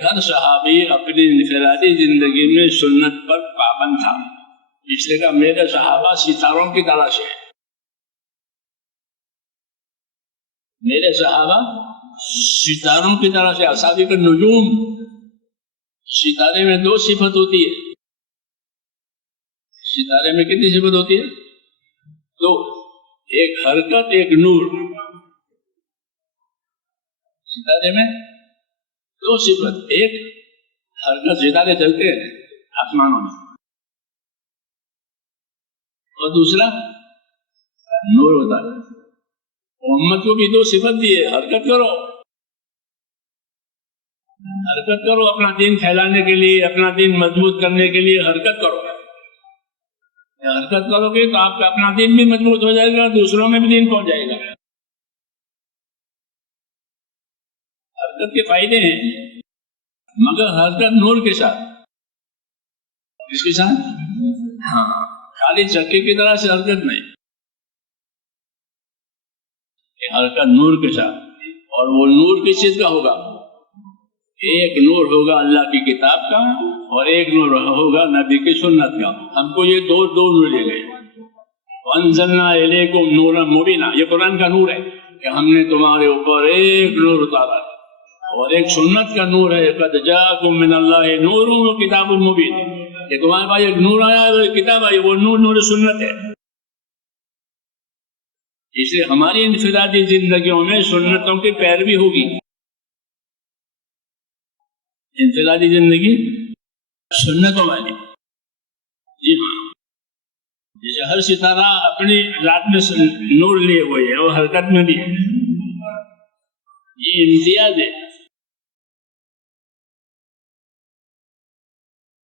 ہر صحابی اپنی انفرادی زندگی میں سنت پر پابند تھا، اس لیے کہ میرے صحابہ ستاروں کی طرح سے ہیں، میرے صحابہ ستاروں کی طرح سے، اصحاب کا نجوم۔ ستارے میں دو صفت ہوتی ہے، ستارے میں کتنی صفت ہوتی ہے؟ دو، ایک حرکت، ایک نور۔ ستارے میں دو صفت، ایک حرکت، ستارے چلتے ہیں آسمانوں میں، اور دوسرا نور ہوتا ہے۔ محمد کو بھی دو صفت دی ہے، حرکت کرو، حرکت کرو اپنا دین پھیلانے کے لیے، اپنا دین مضبوط کرنے کے لیے حرکت کرو۔ حرکت کرو گے تو آپ کا اپنا دین بھی مضبوط ہو جائے گا، دوسروں میں بھی دین پہنچ جائے گا۔ حرکت کے فائدے ہیں، مگر حرکت نور کے ساتھ۔ کس کے ساتھ؟ ہاں، خالی چکے کی طرح سے حرکت نہیں، حرکت نور کے ساتھ۔ اور وہ نور کس چیز کا ہوگا؟ ایک نور ہوگا اللہ کی کتاب کا، اور ایک نور ہوگا نبی کی سنت کا۔ ہم کو یہ دو نور دے گئے۔ وَأَنزَلْنَا إِلَيْكُمْ نُورًا مُبِينًا، یہ قرآن کا نور ہے کہ ہم نے تمہارے اوپر ایک نور اتارا ہے، اور ایک سنت کا نور ہے، قَدْ جَاءَكُم مِّنَ اللَّهِ نُورٌ وَكِتَابٌ مُبِينٌ، کہ تمہارے پاس ایک نور آیا ہے، کتاب آئی، وہ نور سنت ہے۔ اس لیے ہماری انفرادی زندگیوں میں سنتوں کی پیروی ہوگی۔ انفرادی زندگی سنتوں والی، جی ہاں، جیسے ہر ستارہ اپنی ذات میں نور لیے ہوئے ہے اور حرکت میں بھی ہے، یہ امتیاز ہے۔